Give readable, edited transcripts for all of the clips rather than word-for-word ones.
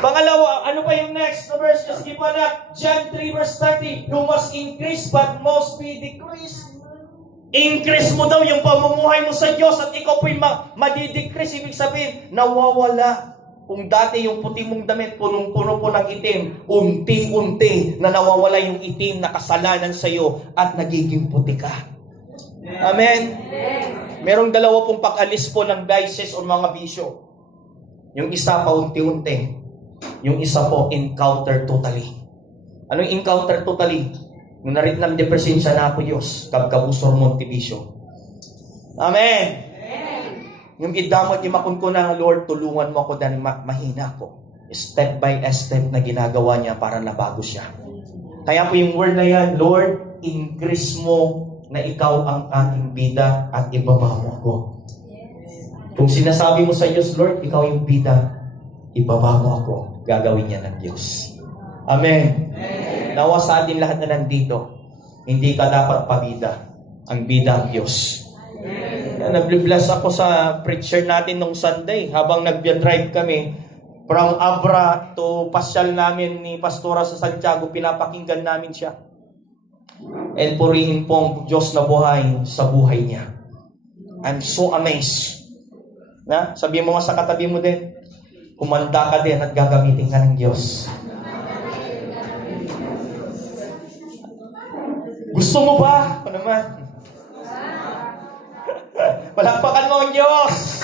Pangalawa, ano pa yung next na verse? Sige pa na, John 3 verse 30, you must increase but must be decreased. Increase mo daw yung pamumuhay mo sa Diyos at ikaw po'y madidecrease. Ibig sabihin, nawawala. Kung dati yung puti mong damit, punong-puno po ng itim, unti-unti na nawawala yung itim na kasalanan sa iyo at nagiging puti ka. Amen? Merong dalawa pong pag-alis po ng vices o mga bisyo. Yung isa pa unti-unti. Yung isa po, encounter totally. Anong encounter totally? Nung narit ng depresensya na po Diyos, kabusor montibisyo. Amen! Yung idamot yung makunkuna, Lord, tulungan mo ako dahil mahina ako. Step by step na ginagawa niya para nabago siya. Kaya po yung word na yan, Lord, increase mo na ikaw ang aking bida at ibaba mo ako. Kung sinasabi mo sa Diyos, Lord, ikaw yung bida, ibaba mo ako, gagawin niya ng Diyos. Amen. Nawa sa atin lahat na nandito, hindi ka dapat pabida. Ang bida ang Diyos. Nag-bless ako sa preacher natin nung Sunday. Habang nag-drive kami, from Abra to pasyal namin ni Pastora sa Santiago, pinapakinggan namin siya. And purihin po ang Diyos na buhay sa buhay niya. I'm so amazed. Na? Sabi mo nga sa katabi mo din, kumanda ka din at gagamitin ka ng Diyos. Gusto mo ba? Ano naman? Palakpakan mo ang Diyos.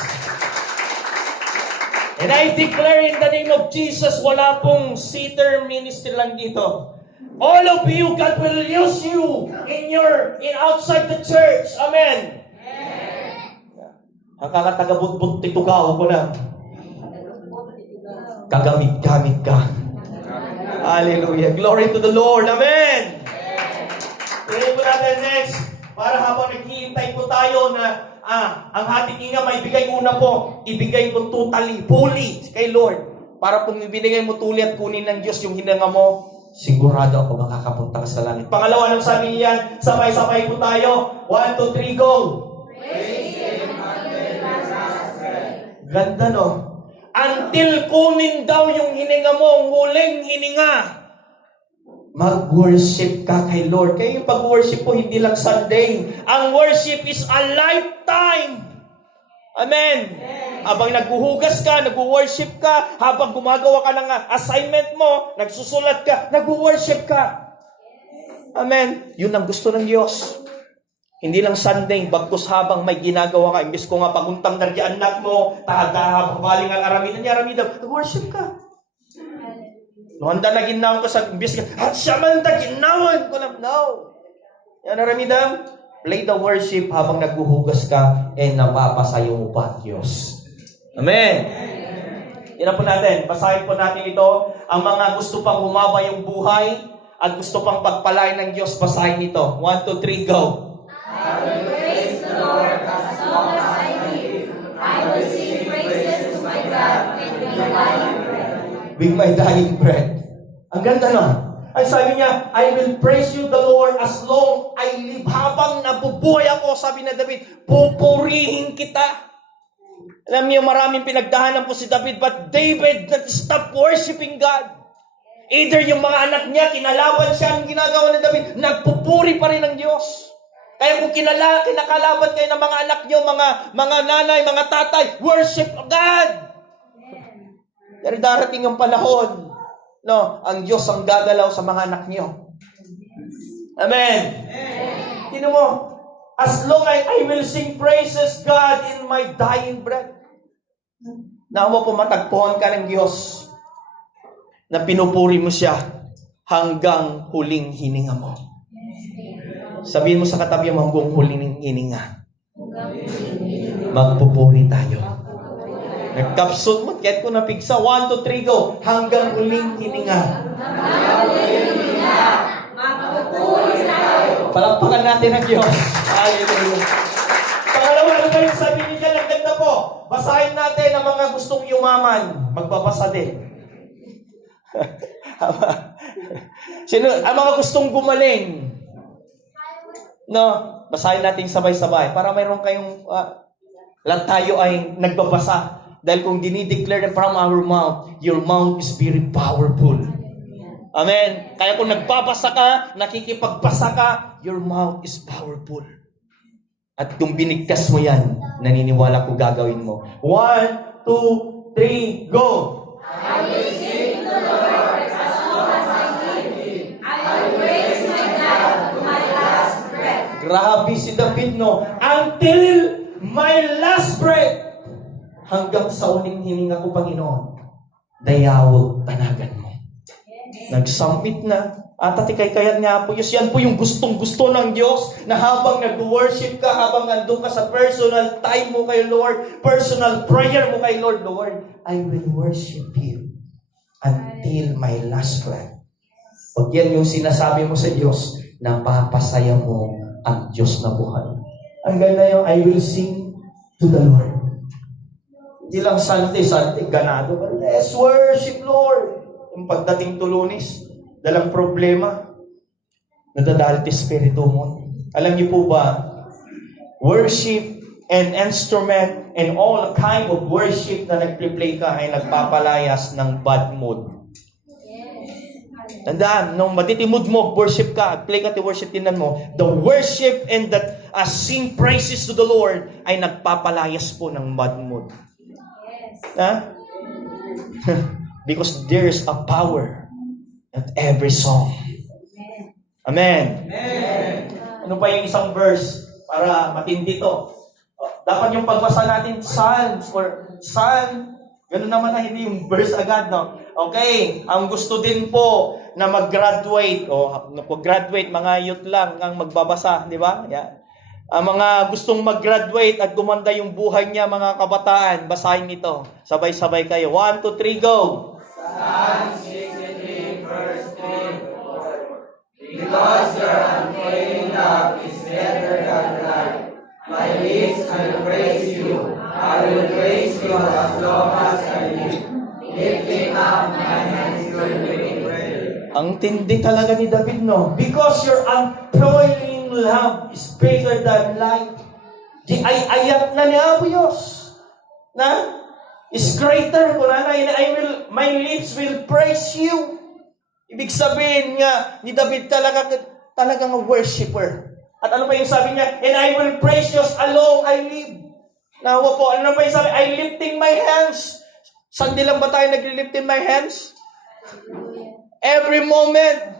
And I declare in the name of Jesus, wala pong seater ministry lang dito. All of you, God will use you in outside the church. Amen. Ang kakatagabot-but titugaw ko lang. Kagamit-gamit ka. Hallelujah. Glory to the Lord. Amen. Tuloy po natin next. Para habang naghihintay po tayo na ang ating inga may bigay una po, ibigay mo totally, fully kay Lord. Para kung ibinigay mo tuli at kunin ng Diyos yung hinanga mo, sigurado ako makakapunta ka sa langit. Pangalawa ng sabi niyan, sabay-sabay po tayo. 1, 2, 3, go! Praise Him until His last breath. Ganda, no? Until kunin daw yung hininga mo, ang huling hininga. Mag-worship ka kay Lord. Kaya yung pag-worship po, hindi lang Sunday. Ang worship is a lifetime. Amen. Habang naghuhugas ka, nag-worship ka, habang gumagawa ka ng assignment mo, nagsusulat ka, nag-worship ka. Amen. Yun ang gusto ng Diyos. Hindi lang Sunday, bagkus habang may ginagawa ka, imbis ko nga paguntang na anak mo, tagahabaling ang aramidan niya, nag-worship ka. Noon na ginawa ko sa imbis ka, at siya man ta ginawan ko lang. No. Yan aramidam, play the worship habang naghuhugas ka, napapasayo mo pa ang Diyos. Amen. Yan po natin. Basahin po natin ito. Ang mga gusto pang humaba yung buhay at gusto pang pagpalain ng Diyos, basahin ito. 1, 2, 3, go. I will praise the Lord as long as I live. I will sing praises to my God with my dying breath. Ang ganda nun. Ang sabi niya, I will praise you the Lord as long I live. Habang nabubuhay ako, sabi na David, pupurihin kita. Alam niyo, maraming pinagdahanan po si David, but David stop worshiping God. Either yung mga anak niya, kinalaban siya, ang ginagawa ni David, nagpupuri pa rin ng Diyos. Kaya kung kinakalaban kayo ng mga anak niyo, mga nanay, mga tatay, worship God. Pero darating ang panahon, no, ang Diyos ang gagalaw sa mga anak niyo. Amen. Tingnan mo, as long as I will sing praises God in my dying breath. Nawa po matagpuan ka ng Diyos na pinupuri mo siya hanggang huling hininga mo. Sabihin mo sa katabi mo hanggang huling hininga. Magpupuri tayo. Nagkapsot mo, kahit ko napigsa. 1, 2, 3, go. Hanggang huling hininga. Magpupuri tayo. Palakpakan natin ang Diyos. Hallelujah. Pangalawa, ano ba yung sabi niya? Ang ganda po. Basahin natin ang mga gustong yumaman. Magbabasa din. Ang mga gustong gumaling. No, basahin natin sabay-sabay. Para mayroon kayong... lahat tayo ay nagbabasa. Dahil kung dinideclare from our mouth, your mouth is very powerful. Amen. Kaya kung nagbabasa ka, nakikipagbasa ka, your mouth is powerful. At kung binigkas mo yan, naniniwala ko gagawin mo. 1, 2, 3, go! I will sing to the Lord as long as I live. I will praise my God to my last breath. Grabe si David, no? Until my last breath. Hanggang sa uling hininga ko, Panginoon, dayawag tanagan mo. Nag-submit na. At kayat nga po, yan po yung gustong-gusto ng Diyos na habang nag-worship ka, habang nandun ka sa personal time mo kay Lord, personal prayer mo kay Lord, Lord, I will worship you until my last breath. Pag yan yung sinasabi mo sa Diyos, napapasaya mo ang Diyos na buhay. Ang ganda yung, I will sing to the Lord. Hindi lang Sunday, ganado. Let's worship, Lord. Yung pagdating Lunes, dalang problema, nadadalti Espiritu mo. Alam niyo po ba, worship and instrument and all kind of worship na nagpe-play ka ay nagpapalayas ng bad mood. Tandaan, nung matitimod mo, worship ka, play ka, worship, tinan mo, the worship and that sing praises to the Lord ay nagpapalayas po ng bad mood. Ha? Because there's a power at every song. Amen. Amen. Ano pa yung isang verse para matindi to? Dapat yung pagbasa natin, Psalms or Psalm, gano'n naman na hindi yung verse agad, no? Okay, ang gusto din po na mag-graduate, mag-graduate, mga youth lang ang magbabasa, di ba? Yeah. Ang mga gustong mag-graduate at gumanda yung buhay niya, mga kabataan, basahin ito. Sabay-sabay kayo. 1, 2, 3, go! Psalm 63, verse 3. Because your unfailing love is better than life, my lips will praise you. I will praise you as long as I live. Lifting up my hands to you. Ang tindi talaga ni David, no? Because your unfailing love is better than life. Di ayat na ni Apo Diyos. Na? Is greater. My lips will praise you. Ibig sabihin nga, ni David talagang a worshiper. At ano pa yung sabi niya? And I will praise you as long I live. Nawa po, ano pa yung sabi? I lifting my hands. Sandi lang ba tayo nag-lift in my hands? Every moment.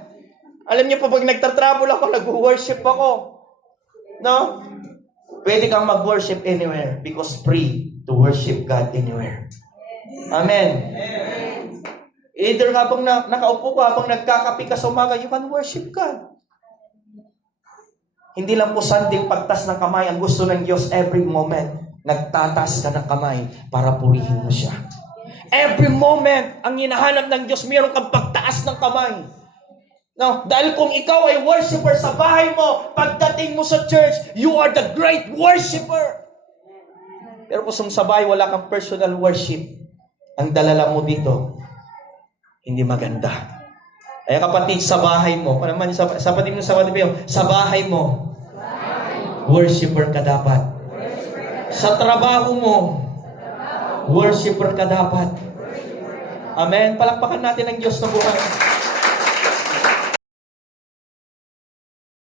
Alam niyo po, pag nagtatravel ako, nag-worship ako. No? Pwede kang mag-worship anywhere because free to worship God anywhere. Amen. Either habang nakaupo ka, habang nagkakape ka sa umaga, you can worship God. Hindi lang po Sunday pagtas ng kamay. Ang gusto ng Diyos every moment, nagtatas ka ng kamay para purihin mo siya. Every moment, ang hinahanap ng Diyos, mayroon kang pagtaas ng kamay. No? Dahil kung ikaw ay worshiper sa bahay mo, pagdating mo sa church, you are the great worshiper. Pero kung sa bahay, wala kang personal worship, ang dalala mo dito, hindi maganda. Kaya kapatid, sa bahay mo, sa bahay mo, worshiper ka dapat. Sa trabaho mo, worshiper ka dapat. Amen. Palakpakan natin ang Diyos na buhay.